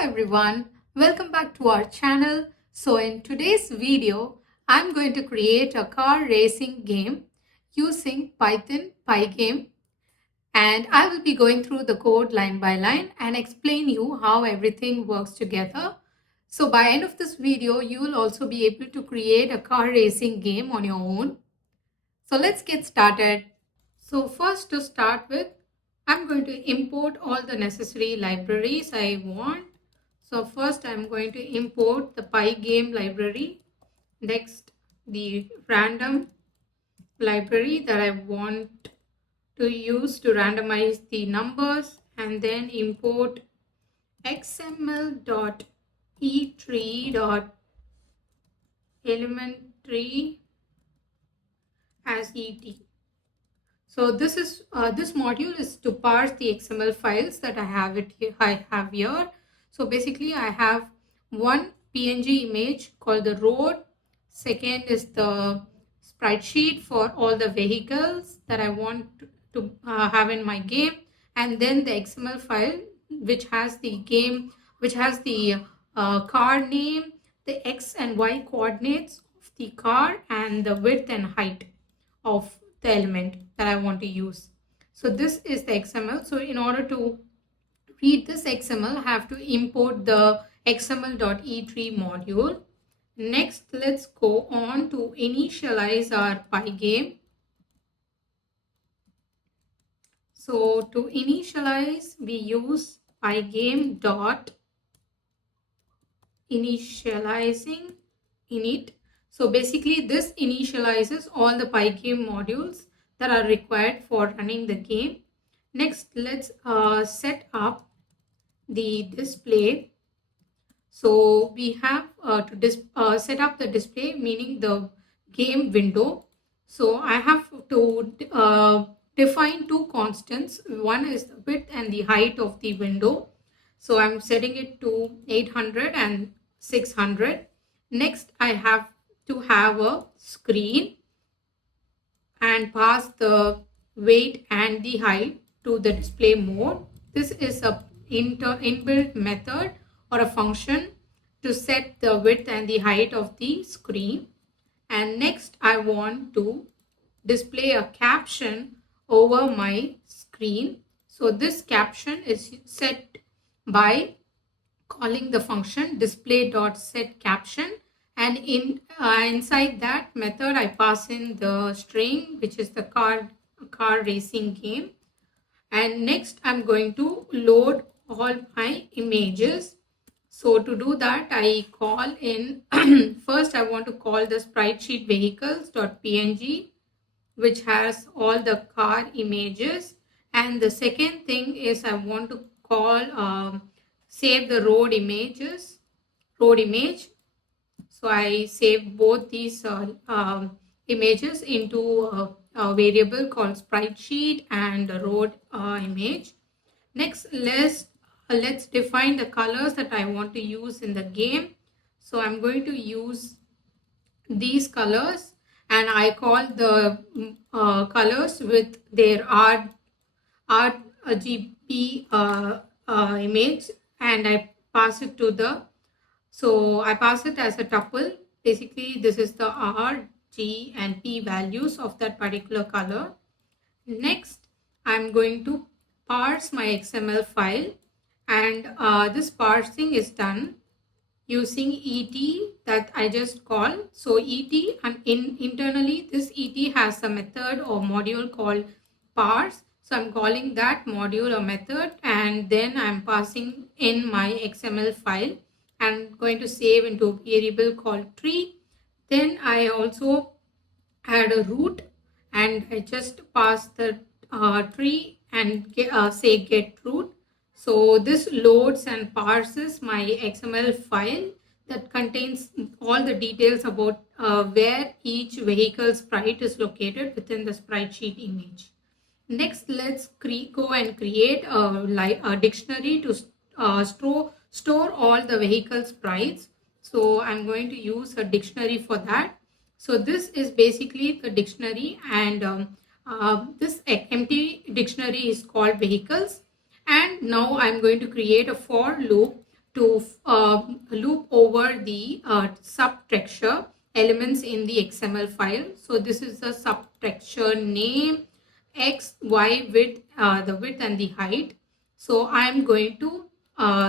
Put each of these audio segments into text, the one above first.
everyone, welcome back to our channel. So in today's video, I'm going to create a car racing game using Python Pygame, and I will be going through the code line by line and explain you how everything works together. So by end of this video, you will also be able to create a car racing game on your own. So let's get started. So first, to start with, I'm going to import all the necessary libraries I want. So first I'm going to import the Pygame library. Next, the random library that I want to use to randomize the numbers, and then import xml.e3.elementary as et. So this module is to parse the XML files that I have here. So basically I have one PNG image called the road. Second is the sprite sheet for all the vehicles that I want to have in my game, and then the XML file which has the car name, the X and Y coordinates of the car, and the width and height of the element that I want to use. So this is the XML. So in order to read this XML, I have to import the xml.e3 module. Next, let's go on to initialize our Pygame. So to initialize, we use Pygame dot initializing init. So basically this initializes all the Pygame modules that are required for running the game. Next, let's set up the display. So we have to set up the display, meaning the game window. So I have to define two constants. One is the width and the height of the window. So I'm setting it to 800 and 600. Next, I have to have a screen and pass the weight and the height to the display mode. This is a inbuilt method or a function to set the width and the height of the screen. And next, I want to display a caption over my screen. So this caption is set by calling the function display.setCaption, and inside that method I pass in the string, which is the car racing game. And next I'm going to load all my images. So to do that, I call in first I want to call the sprite sheet vehicles.png, which has all the car images. And the second thing is I want to call save the road image. So I save both these images into a variable called sprite sheet and a road image. Next, let's define the colors that I want to use in the game. So I'm going to use these colors, and I call the colors with their RGB image, and I pass it to the, so I pass it as a tuple. Basically this is the R, G and P values of that particular color. Next, I'm going to parse my XML file, and this parsing is done using ET that I just called. So ET, and internally this ET has a method or module called parse. So I'm calling that module or method, and then I'm passing in my XML file and going to save into a variable called tree. Then I also add a root, and I just pass the tree and say get root. So this loads and parses my XML file that contains all the details about where each vehicle sprite is located within the sprite sheet image. Next, let's go and create a dictionary to store all the vehicle sprites. So I'm going to use a dictionary for that. So this is basically the dictionary, and this empty dictionary is called vehicles. And now I'm going to create a for loop to loop over the subtexture elements in the XML file. So this is the subtexture name, X, Y, width, the width and the height. So I'm going to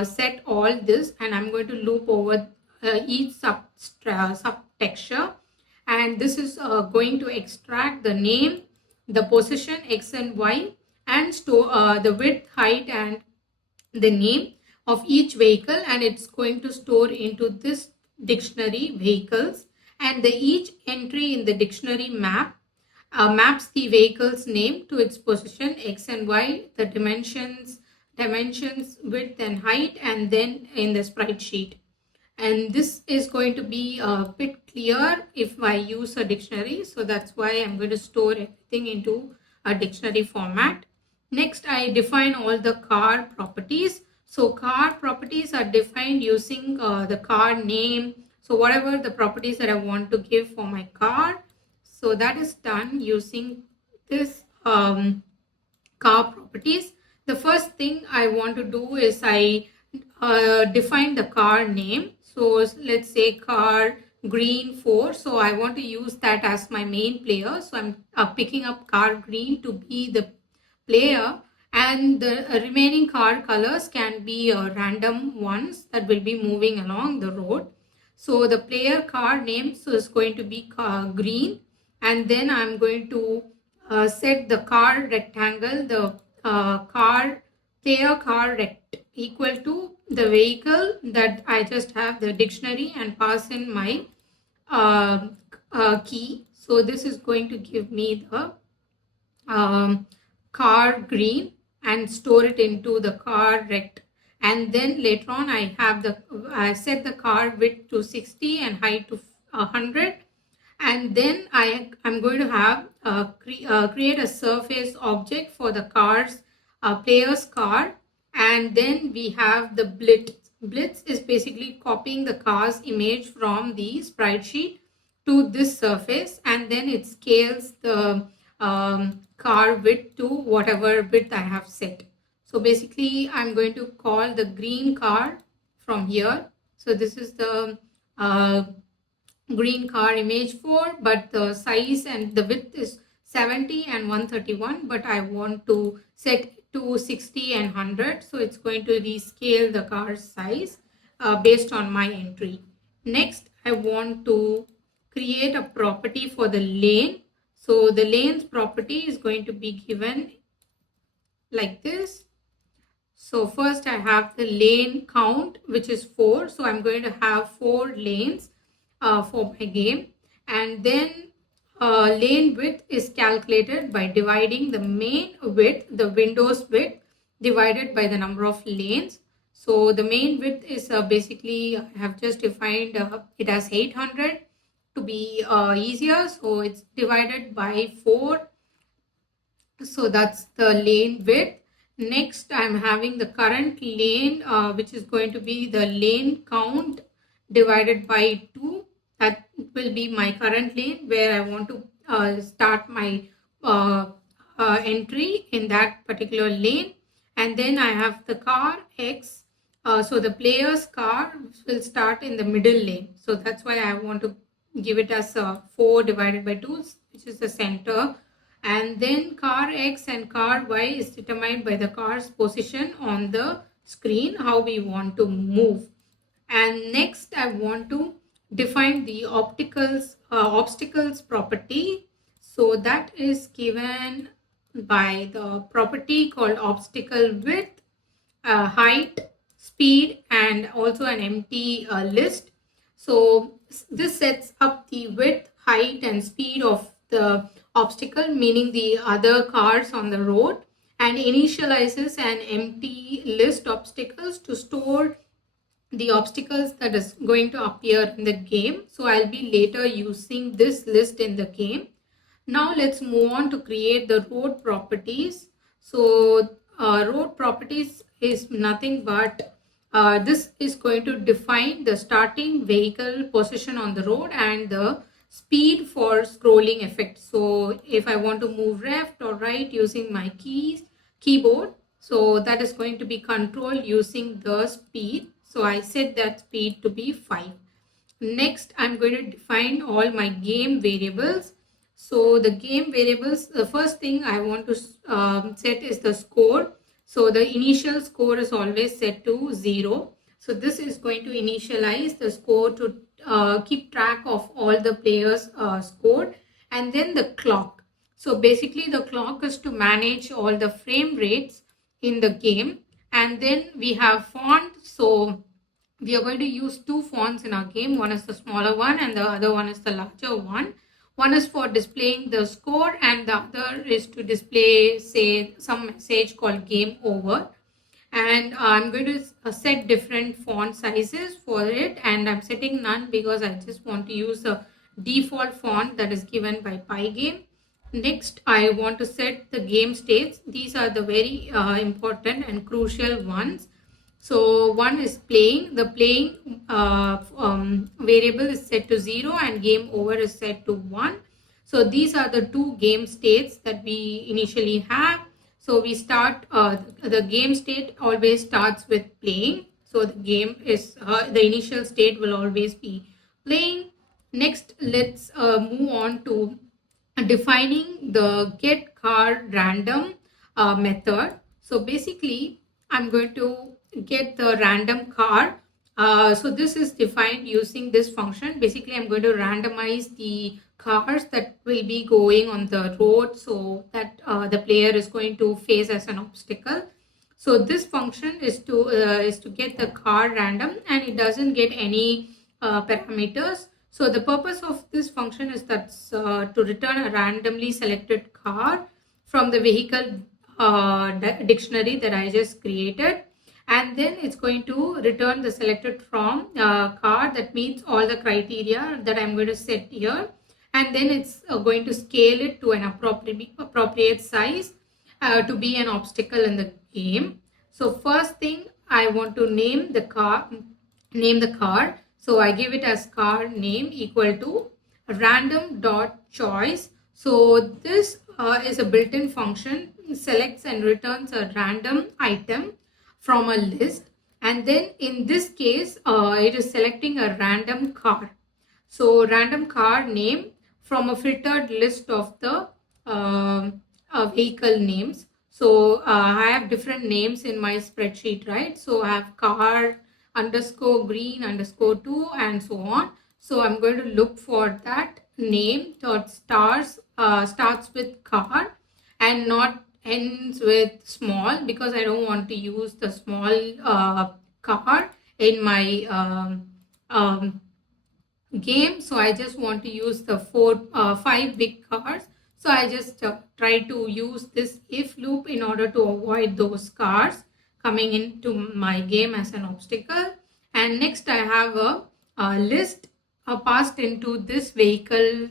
set all this, and I'm going to loop over each subtexture, and this is going to extract the name, the position X and Y, and store the width, height, and the name of each vehicle, and it's going to store into this dictionary vehicles, and each entry in the dictionary maps the vehicle's name to its position X and Y, the dimensions, width and height, and then in the sprite sheet. And this is going to be a bit clear if I use a dictionary, so that's why I'm going to store everything into a dictionary format. Next, I define all the car properties. So car properties are defined using the car name, so whatever the properties that I want to give for my car, so that is done using this car properties. The first thing I want to do is I define the car name. So let's say car green 4. So I want to use that as my main player. So I'm picking up car green to be the player, and the remaining car colors can be random ones that will be moving along the road. So the player car name is going to be green, and then I'm going to set the car rectangle, the player car rect equal to the vehicle that I just have the dictionary, and pass in my key. So this is going to give me the car green and store it into the car rect. And then later on I set the car width to 60 and height to 100. And then I'm going to have create a surface object for the player's car. And then we have the blitz. Blitz is basically copying the car's image from the sprite sheet to this surface, and then it scales the car width to whatever width I have set. So basically I'm going to call the green car from here. So this is the green car image 4, but the size and the width is 70 and 131, but I want to set to 60 and 100. So it's going to rescale the car size based on my entry. Next, I want to create a property for the lane. So the lane's property is going to be given like this. So first I have the lane count, which is 4. So I'm going to have 4 lanes for my game. And then lane width is calculated by dividing the main width, the window's width, divided by the number of lanes. So the main width is basically, I have just defined it as 800 to be easier. So it's divided by 4. So that's the lane width. Next, I'm having the current lane, which is going to be the lane count divided by 2. That will be my current lane where I want to start my entry in that particular lane. And then I have the car X. So the player's car will start in the middle lane. So that's why I want to give it as 4 divided by 2, which is the center. And then car X and car Y is determined by the car's position on the screen, how we want to move. And next I want to define the obstacles property. So that is given by the property called obstacle width, height, speed, and also an empty list. So this sets up the width, height, and speed of the obstacle, meaning the other cars on the road, and initializes an empty list obstacles to store the obstacles that is going to appear in the game. So I'll be later using this list in the game. Now let's move on to create the road properties. So road properties is nothing but this is going to define the starting vehicle position on the road and the speed for scrolling effect. So if I want to move left or right using my keyboard, so that is going to be controlled using the speed. So I set that speed to be 5. Next, I'm going to define all my game variables. So the game variables, the first thing I want to set is the score. So the initial score is always set to 0. So this is going to initialize the score to keep track of all the players scored. And then the clock. So basically the clock is to manage all the frame rates in the game. And then we have font. So we are going to use two fonts in our game. One is the smaller one and the other one is the larger one. One is for displaying the score and the other is to display, say, some message called game over. And I'm going to set different font sizes for it, and I'm setting none because I just want to use the default font that is given by Pygame. Next, I want to set the game states. These are the very important and crucial ones. So one is playing. The playing variable is set to 0 and game over is set to 1. So these are the two game states that we initially have. So we start, the game state always starts with playing. So the game is, the initial state will always be playing. Next, let's move on to defining the get card random method. So basically, I'm going to get the random card. So this is defined using this function. Basically, I'm going to randomize the cars that will be going on the road, so that the player is going to face as an obstacle. So this function is to get the car random, and it doesn't get any parameters. So the purpose of this function is that to return a randomly selected car from the vehicle dictionary that I just created, and then it's going to return the selected from car that meets all the criteria that I'm going to set here, and then it's going to scale it to an appropriate size to be an obstacle in the game. So first thing, I want to name the car. So I give it as car name equal to random dot choice. So this is a built-in function, selects and returns a random item from a list, and then in this case it is selecting a random car. So random car name from a filtered list of the vehicle names. So I have different names in my spreadsheet, right? So I have car underscore green underscore 2 and so on. So I'm going to look for that name that starts with car and not ends with small, because I don't want to use the small car in my game. So I just want to use the 5 big cars. So I just try to use this if loop in order to avoid those cars coming into my game as an obstacle. And next I have a list passed into this vehicle.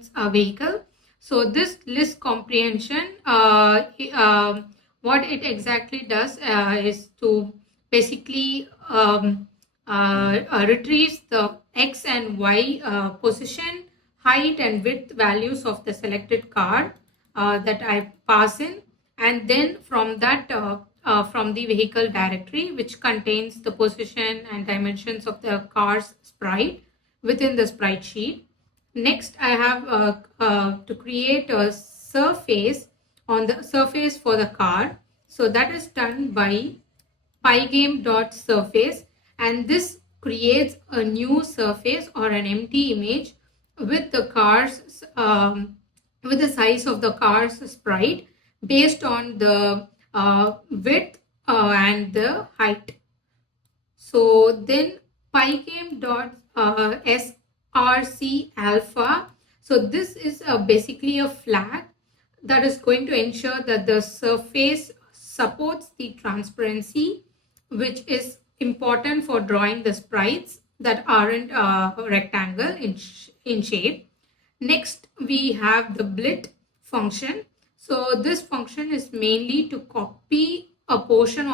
So this list comprehension, what it exactly does is to basically retrieves the x and y position, height and width values of the selected car that I pass in, and then from that from the vehicle directory, which contains the position and dimensions of the car's sprite within the sprite sheet. Next, I have to create a surface on the surface for the car. So that is done by pygame.surface, and this creates a new surface or an empty image with the car's with the size of the car's sprite based on the width and the height. So then pygame.src alpha. So this is basically a flag that is going to ensure that the surface supports the transparency, which is important for drawing the sprites that aren't rectangle in shape. Next, we have the blit function. So this function is mainly to copy a portion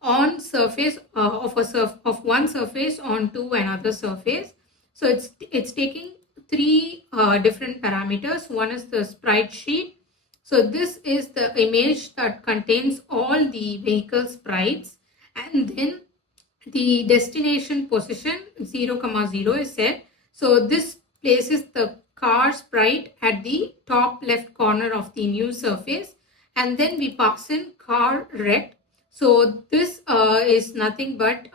on surface of one surface onto another surface. So it's taking 3 different parameters. One is the sprite sheet. So this is the image that contains all the vehicle sprites, and then the destination position 0, 0 is set. So this places the car sprite at the top left corner of the new surface, and then we pass in car rect. So this is nothing but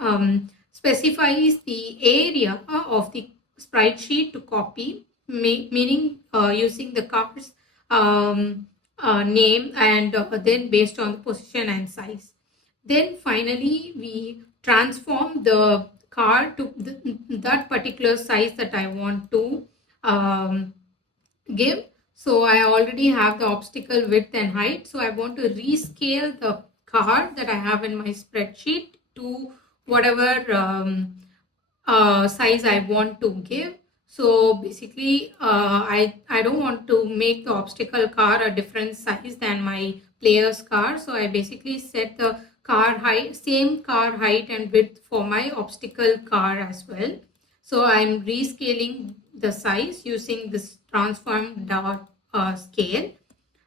specifies the area of the sprite sheet to copy, meaning using the car's name, and then based on the position and size. Then finally we transform the car to that particular size that I want to um, give. So I already have the obstacle width and height. So I want to rescale the car that I have in my spreadsheet to whatever size I want to give. So basically, I don't want to make the obstacle car a different size than my player's car. So I basically set the car height, same car height and width for my obstacle car as well. So I'm rescaling the size using this transform dot scale.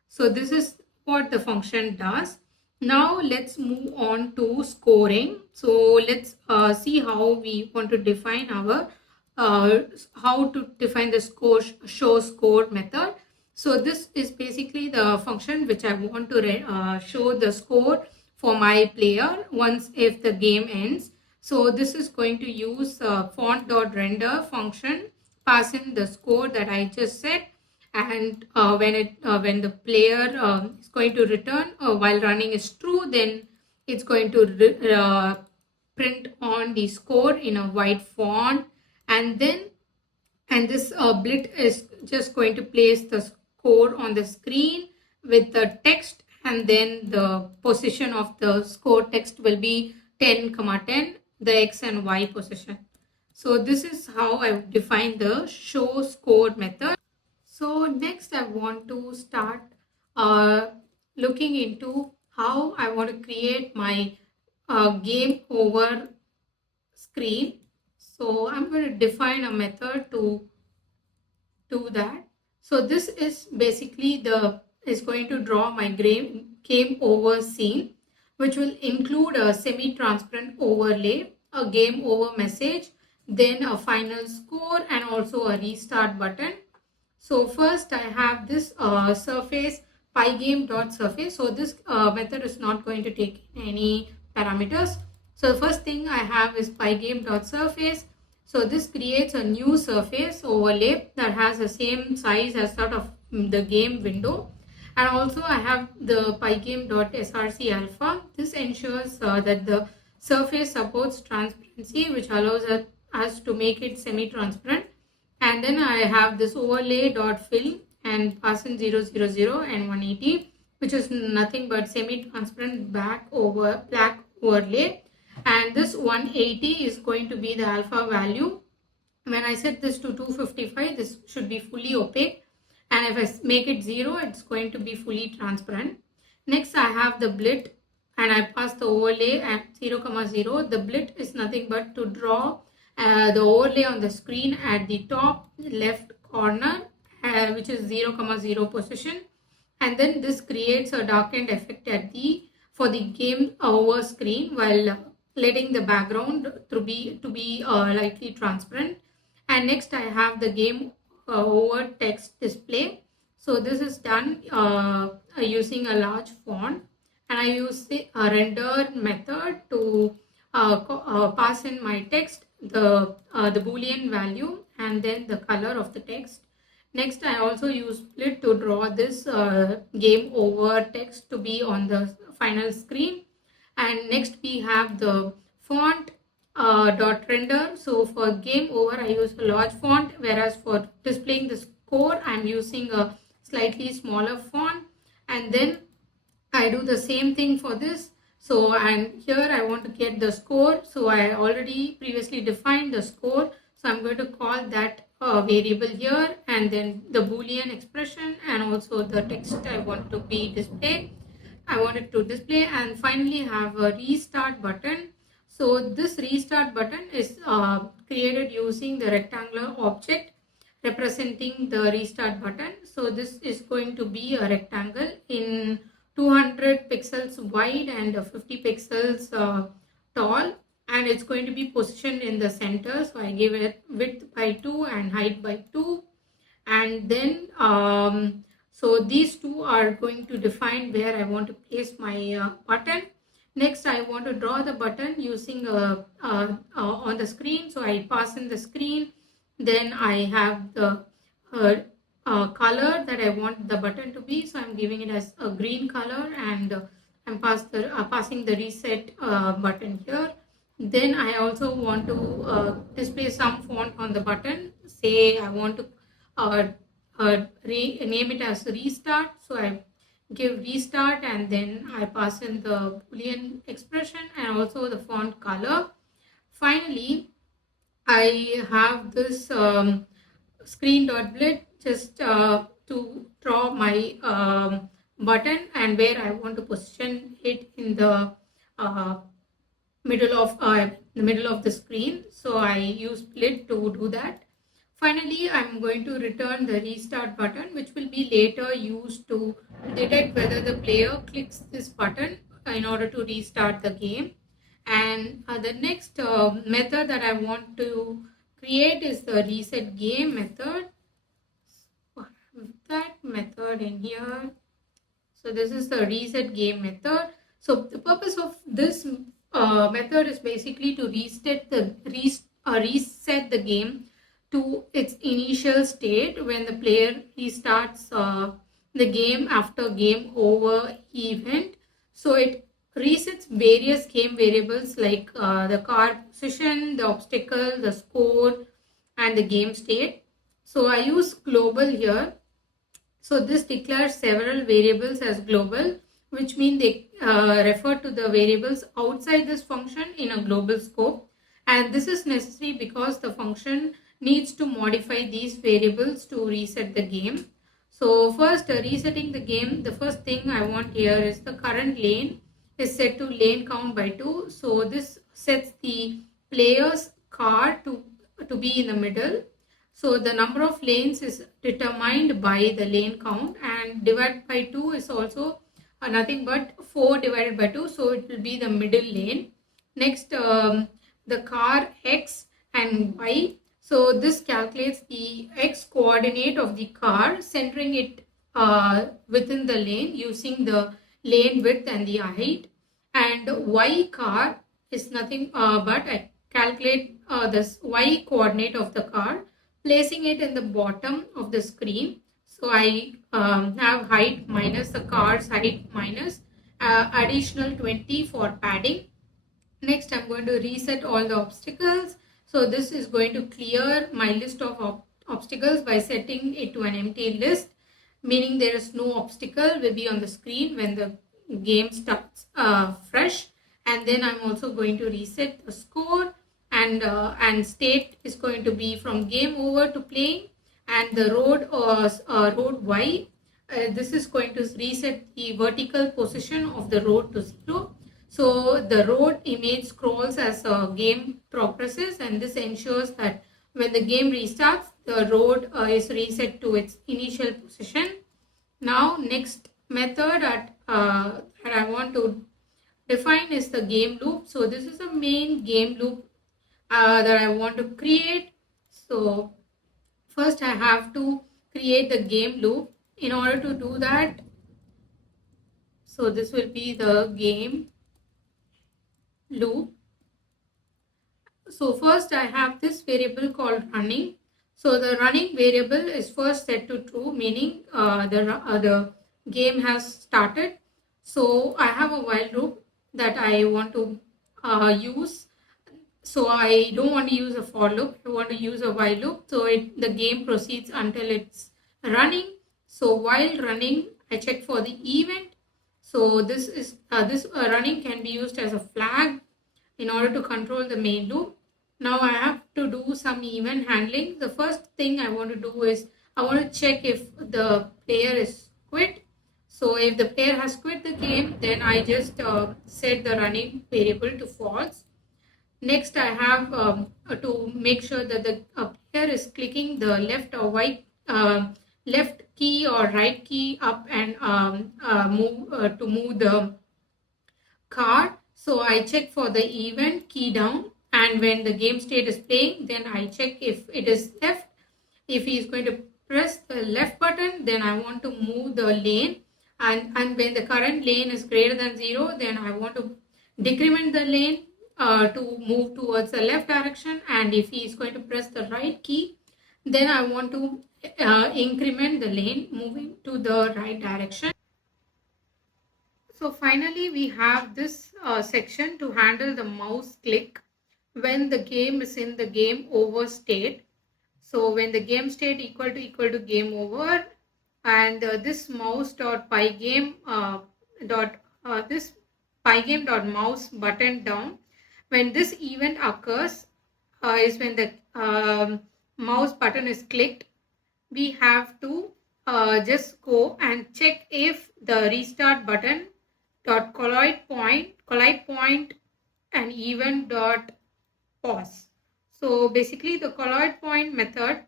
So this is what the function does. Now let's move on to scoring. So let's see how we want to define our how to define the score show score method. So this is basically the function which I want to show the score for my player once if the game ends. So this is going to use font.render function, pass in the score that I just set, and when the player is going to return while running is true, then it's going to print on the score in a white font, and this blit is just going to place the score on the screen with the text, and then the position of the score text will be 10, 10, the x and y position. So this is how I define the show score method. So next I want to start looking into how I want to create my game over screen. So I'm going to define a method to do that. So this is basically is going to draw my game over scene, which will include a semi-transparent overlay, a game over message, then a final score, and also a restart button. So first I have this surface pygame.surface. So this method is not going to take any parameters. So the first thing I have is pygame.surface. So this creates a new surface overlay that has the same size as that of the game window. And also I have the pygame.src alpha. This ensures that the surface supports transparency, which allows us to make it semi-transparent. And then I have this overlay dot fill and pass in 000 and 180, which is nothing but semi-transparent black overlay. And this 180 is going to be the alpha value. When I set this to 255, this should be fully opaque, and if I make it 0, it's going to be fully transparent. Next I have the blit, and I pass the overlay at 0, 0. The blit is nothing but to draw the overlay on the screen at the top left corner, which is 0, 0 position, and then this creates a darkened effect for the game over screen while letting the background to be lightly transparent. And next I have the game over text display. So this is done using a large font, and I use the render method to pass in my text, the boolean value, and then the color of the text. Next I also use split to draw this game over text to be on the final screen. And next we have the font dot render. So for game over I use a large font, whereas for displaying the score I'm using a slightly smaller font. And then I do the same thing for this. So, and here I want to get the score. So I already previously defined the score. So I'm going to call that variable here, and then the boolean expression, and also the text I want to be displayed. I want it to display, and finally have a restart button. So this restart button is created using the rectangular object representing the restart button. So this is going to be a rectangle in 200 pixels wide and 50 pixels tall. and it's going to be positioned in the center. So I give it width by 2 and height by 2, and then so these two are going to define where I want to place my button. Next, I want to draw the button using on the screen. So I pass in the screen. Then I have the color that I want the button to be. So I'm giving it as a green color, and I'm passing the reset button here. Then I also want to display some font on the button. Say I want to name it as restart. So I give restart, and then I pass in the boolean expression and also the font color. Finally, I have this screen.blit just to draw my button and where I want to position it in the middle of the screen. So I use split to do that. Finally, I'm going to return the restart button, which will be later used to detect whether the player clicks this button in order to restart the game. And the next method that I want to create is the reset game method. That method in here. So this is the reset game method. So the purpose of this method is basically to reset the game to its initial state when the player restarts the game after game over event. So it resets various game variables like the card position, the obstacle, the score, and the game state. So I use global here. So this declares several variables as global, which mean they refer to the variables outside this function in a global scope. And this is necessary because the function needs to modify these variables to reset the game. So first, resetting the game, the first thing I want here is the current lane is set to lane count by 2. So this sets the player's card to be in the middle. So the number of lanes is determined by the lane count, and divided by 2 is also nothing but 4 divided by 2. So it will be the middle lane. Next, the car X and Y. So this calculates the X coordinate of the car, centering it within the lane using the lane width and the height. And Y car is nothing but I calculate this Y coordinate of the car, placing it in the bottom of the screen. So I have height minus the car's height minus additional 20 for padding. Next, I'm going to reset all the obstacles. So this is going to clear my list of obstacles by setting it to an empty list, meaning there is no obstacle will be on the screen when the game starts fresh. And then I'm also going to reset the score, and state is going to be from game over to playing, and the road road Y. This is going to reset the vertical position of the road to 0. So the road image scrolls as a game progresses, and this ensures that when the game restarts, the road is reset to its initial position. Now, next method that I want to define is the game loop. So this is the main game loop that I want to create. So first I have to create the game loop. In order to do that, so this will be the game loop. So first I have this variable called running. So the running variable is first set to true, meaning the game has started. So I have a while loop that I want to use. So I don't want to use a for loop. I want to use a while loop. So the game proceeds until it's running. So while running, I check for the event. So this running can be used as a flag in order to control the main loop. Now I have to do some event handling. The first thing I want to do is I want to check if the player is quit. So if the player has quit the game, then I just set the running variable to false. Next, I have to make sure that the player is clicking the left or left key or right key up and move the card. So I check for the event key down, and when the game state is playing, then I check if it is left. If he is going to press the left button, then I want to move the lane, and when the current lane is greater than 0, then I want to decrement the lane to move towards the left direction. And if he is going to press the right key, then I want to increment the lane moving to the right direction. So finally, we have this section to handle the mouse click when the game is in the game over state. So when the game state equal to game over, and this mouse dot pygame dot this pygame dot mouse button down, when this event occurs, is when the mouse button is clicked. We have to just go and check if the restart button dot collide point and event dot pause. So basically the collide point method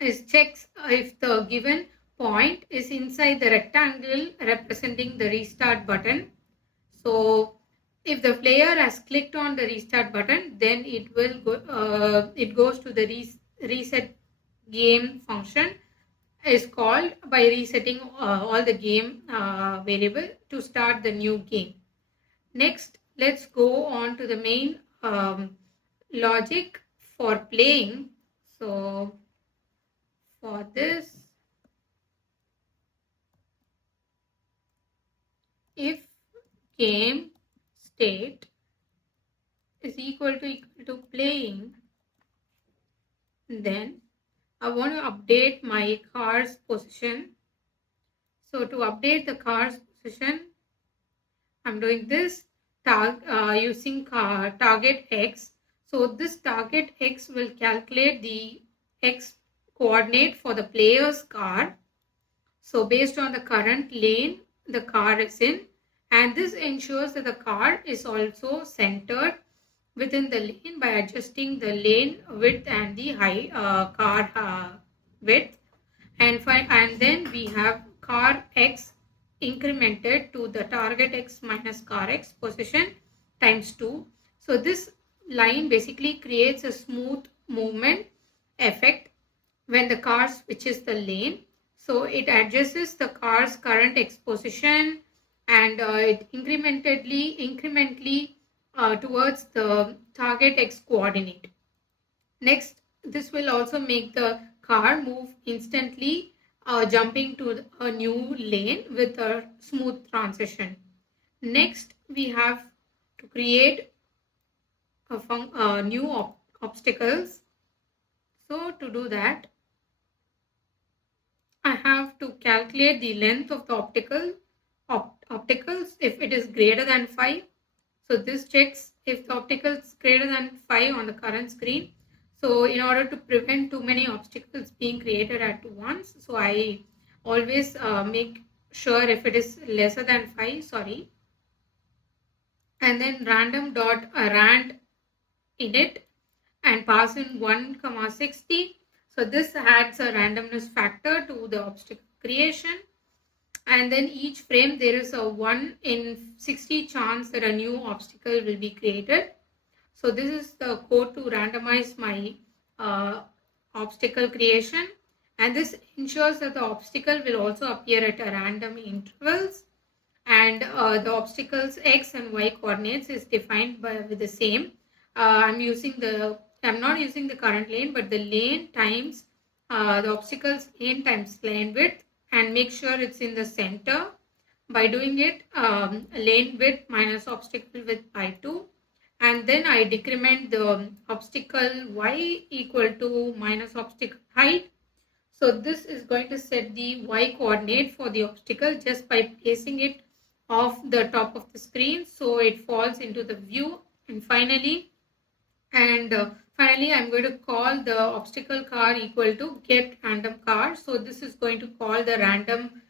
is checks if the given point is inside the rectangle representing the restart button. So if the player has clicked on the restart button, then it will go, it goes to the reset game function is called by resetting all the game variable to start the new game. Next, let's go on to the main logic for playing. So for this, if game state is equal to playing, then I want to update my car's position. So to update the car's position, I'm doing this using target X. So this target X will calculate the X coordinate for the player's car. So based on the current lane the car is in, and this ensures that the car is also centered within the lane by adjusting the lane width and the car width. And then we have car X incremented to the target X minus car X position times 2. So this line basically creates a smooth movement effect when the car switches the lane. So it adjusts the car's current X position, and it incrementally towards the target X coordinate. Next, this will also make the car move instantly, jumping to a new lane with a smooth transition. Next, we have to create new obstacles. So to do that, I have to calculate the length of the obstacles if it is greater than 5. So this checks if the obstacle is greater than 5 on the current screen. So in order to prevent too many obstacles being created at once, so I always make sure if it is lesser than 5, sorry. And then random dot rand init and pass in 1,60. So this adds a randomness factor to the obstacle creation. And then each frame there is a 1 in 60 chance that a new obstacle will be created. So this is the code to randomize my obstacle creation, and this ensures that the obstacle will also appear at a random intervals, and the obstacles X and Y coordinates is defined with the same. I'm not using the current lane, but the lane times the obstacles lane times lane width, and make sure it's in the center by doing it lane width minus obstacle width by 2. And then I decrement the obstacle y equal to minus obstacle height. So this is going to set the y coordinate for the obstacle just by placing it off the top of the screen, so it falls into the view. And finally I'm going to call the obstacle car equal to get random car. So this is going to call the random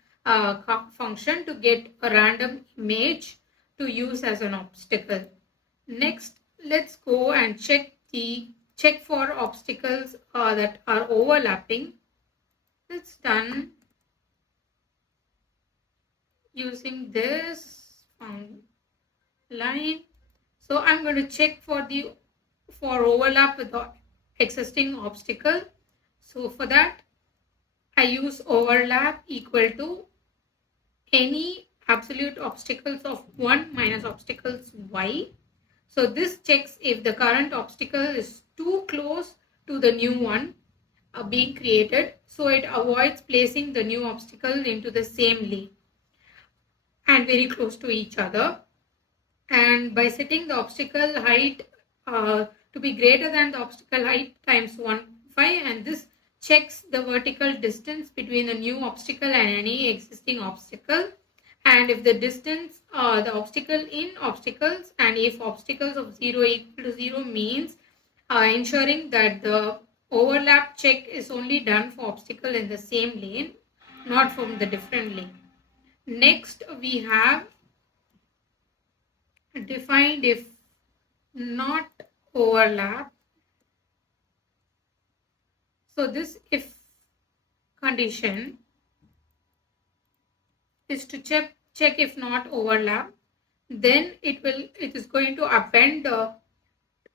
function to get a random image to use as an obstacle. Next, let's go and check for obstacles that are overlapping. It's done using this line. So I'm going to check for overlap with the existing obstacle. So for that, I use overlap equal to any absolute obstacles of 1 minus obstacles y. So this checks if the current obstacle is too close to the new one being created, so it avoids placing the new obstacle into the same lane and very close to each other. And by setting the obstacle height to be greater than the obstacle height times 1.5, and this checks the vertical distance between the new obstacle and any existing obstacle. And if the distance, the obstacle in obstacles, and if obstacles of 0 equal to 0 means ensuring that the overlap check is only done for obstacle in the same lane, not from the different lane. Next, we have defined if not overlap. So this if condition is to check if not overlap, then it is going to append the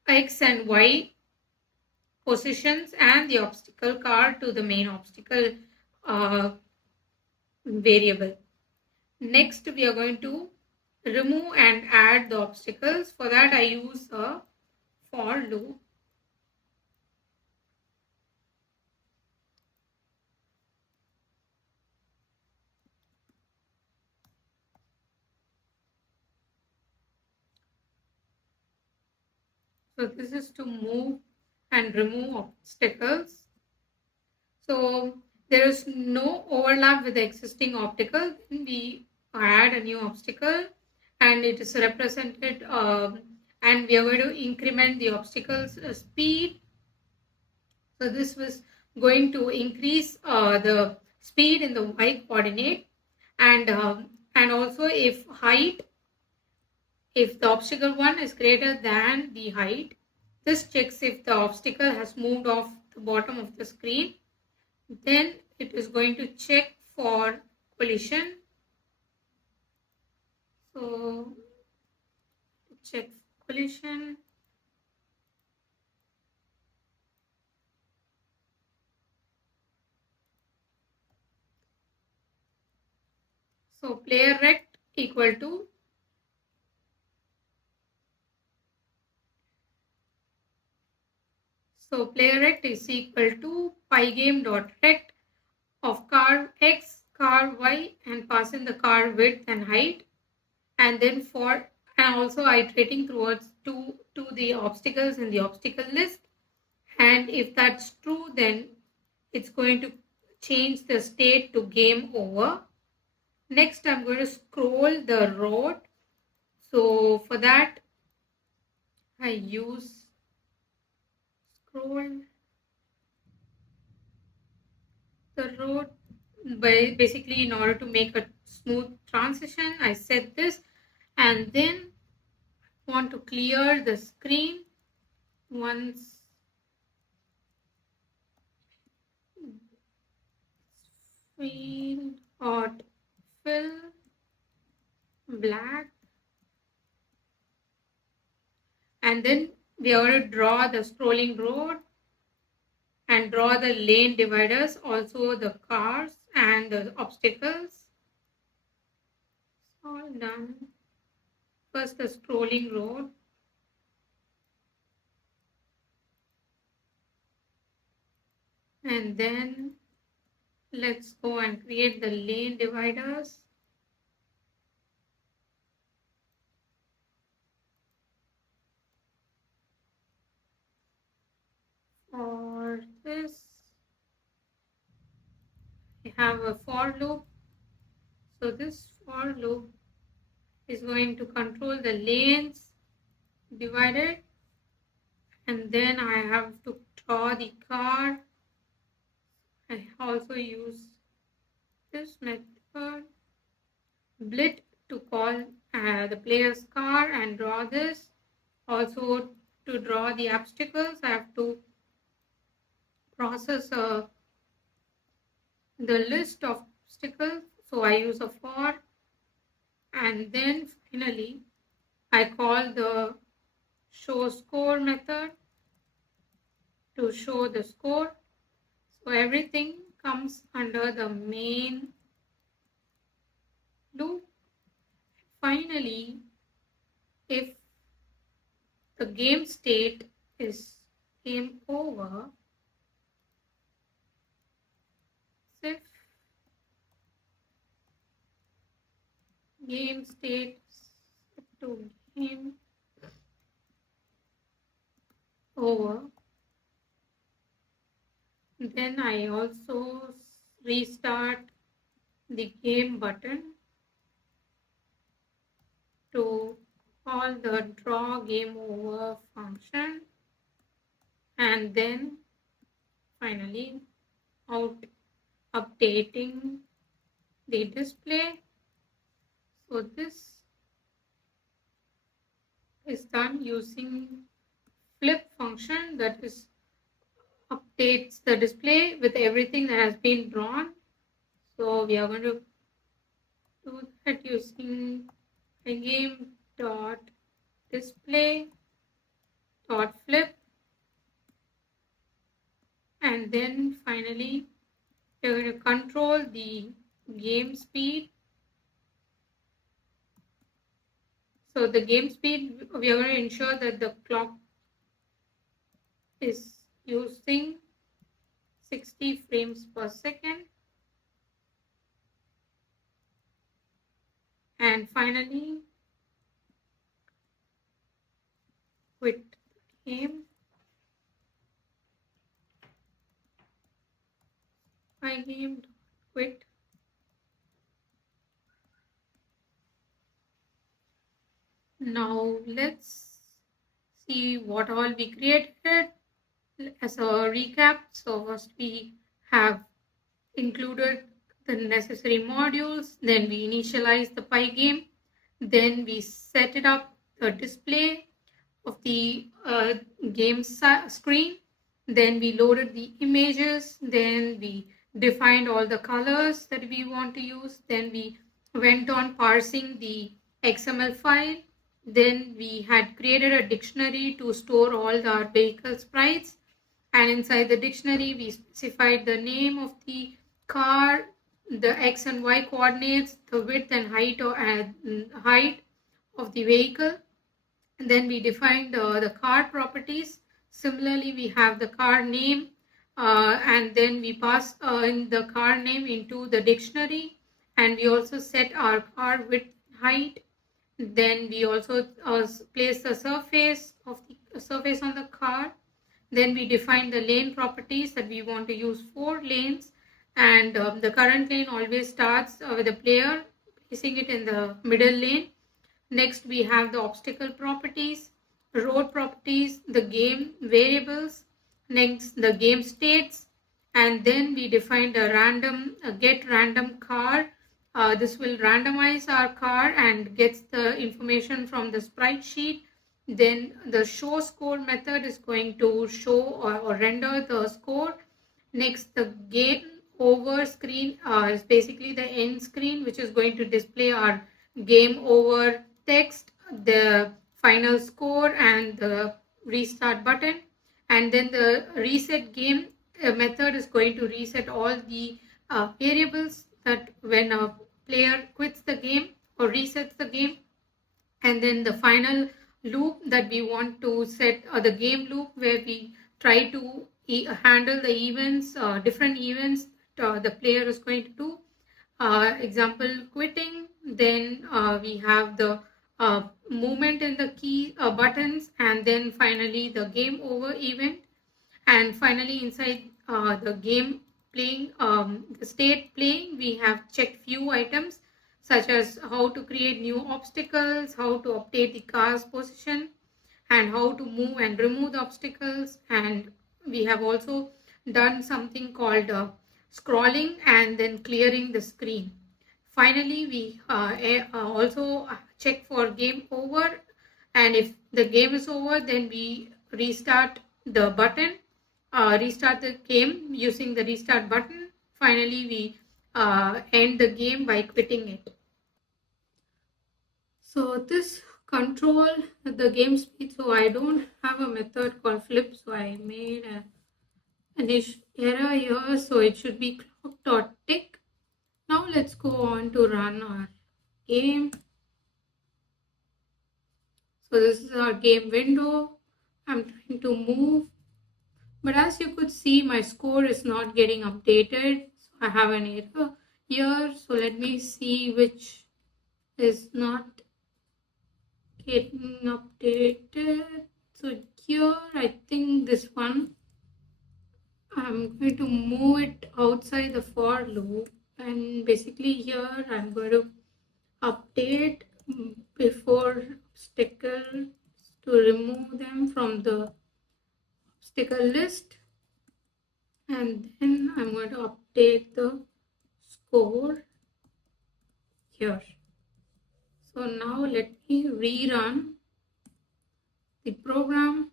x and y positions and the obstacle car to the main obstacle variable. Next, we are going to remove and add the obstacles. For that, I use a for loop. So this is to move and remove obstacles. So there is no overlap with the existing obstacle. Then we add a new obstacle, and it is represented, and we are going to increment the obstacle's speed. So this was going to increase the speed in the y coordinate, and also if the obstacle 1 is greater than the height, this checks if the obstacle has moved off the bottom of the screen. Then it is going to check for collision. So check collision. So player rect equal to player rect is equal to pygame.rect of car x, car y, and pass in the car width and height, and then also iterating towards to the obstacles in the obstacle list. And if that's true, then it's going to change the state to game over. Next, I'm going to scroll the road. So for that, I use scroll the road. Basically, in order to make a smooth transition, I set this, and then want to clear the screen once fill or fill black, and then we are going to draw the scrolling road and draw the lane dividers, also the cars and the obstacles. All done. First the scrolling road, and then let's go and create the lane dividers. For this, we have a for loop. So this for loop is going to control the lanes divided, and then I have to draw the car. I also use this method blit to call the player's car and draw this. Also, to draw the obstacles, I have to process the list of obstacles. So I use a for, and then finally I call the show score method to show the score. So everything comes under the main loop. Finally, if the game state is game over, if game state set to game over, then I also restart the game button to call the draw game over function, and then finally out updating the display. So this is done using flip function, that is updates the display with everything that has been drawn. So we are going to do that using game dot display dot flip, and then finally we're going to control the game speed. So the game speed, we are going to ensure that the clock is using 60 frames per second. And finally, quit the game. Pygame quit. Now let's see what all we created as a recap. So first we have included the necessary modules, then we initialize the Pygame, then we set it up the display of the game screen, then we loaded the images, then we defined all the colors that we want to use, then we went on parsing the XML file, then we had created a dictionary to store all our vehicle sprites, and inside the dictionary we specified the name of the car, the x and y coordinates, the width and height of the vehicle. And then we defined the car properties. Similarly, we have the car name, and then we pass in the car name into the dictionary, and we also set our car width, height. Then we also place the surface on the car. Then we define the lane properties, that we want to use 4 lanes, and the current lane always starts with the player placing it in the middle lane. Next, we have the obstacle properties, road properties, the game variables, next the game states, and then we defined a get random car. This will randomize our car and gets the information from the sprite sheet. Then the show score method is going to show or render the score. Next, the game over screen is basically the end screen, which is going to display our game over text, the final score, and the restart button. And then the reset game method is going to reset all the variables that when a player quits the game or resets the game. And then the final loop that we want to set, the game loop, where we try to handle the events, different events the player is going to do. Example, quitting. Then we have the movement in the key buttons, and then finally the game over event. And finally, inside the game playing, the state playing, we have checked few items such as how to create new obstacles, how to update the car's position, and how to move and remove the obstacles. And we have also done something called scrolling and then clearing the screen. Finally, we also check for game over, and if the game is over, then we restart the button, restart the game using the restart button. Finally, we end the game by quitting it. So this control the game speed. So I don't have a method called flip, so I made an error here, so it should be clock.tick. Now let's go on to run our game. So this is our game window. I'm trying to move, but as you could see, my score is not getting updated. So I have an error here. So let me see which is not getting updated. So here, I think this one, I'm going to move it outside the for loop, and basically here I'm going to update before obstacles to remove them from the obstacle list, and then I'm going to update the score here. So now let me rerun the program.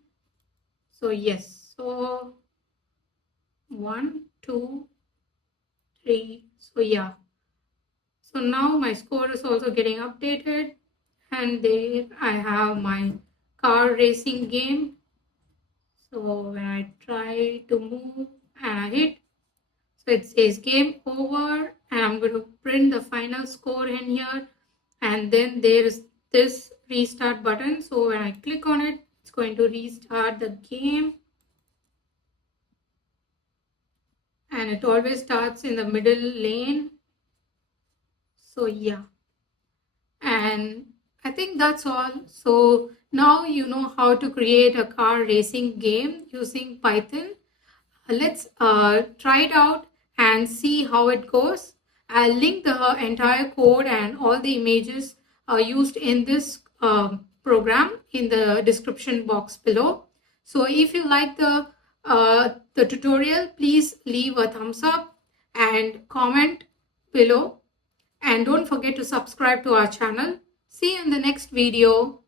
So yes, so 1, 2, 3. So yeah, so now my score is also getting updated, and there I have my car racing game. So when I try to move and I hit, so it says game over, and I'm going to print the final score in here, and then there is this restart button. So when I click on it, it's going to restart the game, and it always starts in the middle lane. So yeah, and I think that's all. So now you know how to create a car racing game using Python. Let's try it out and see how it goes. I'll link the entire code and all the images used in this program in the description box below. So if you like the tutorial, please leave a thumbs up and comment below. And don't forget to subscribe to our channel. See you in the next video.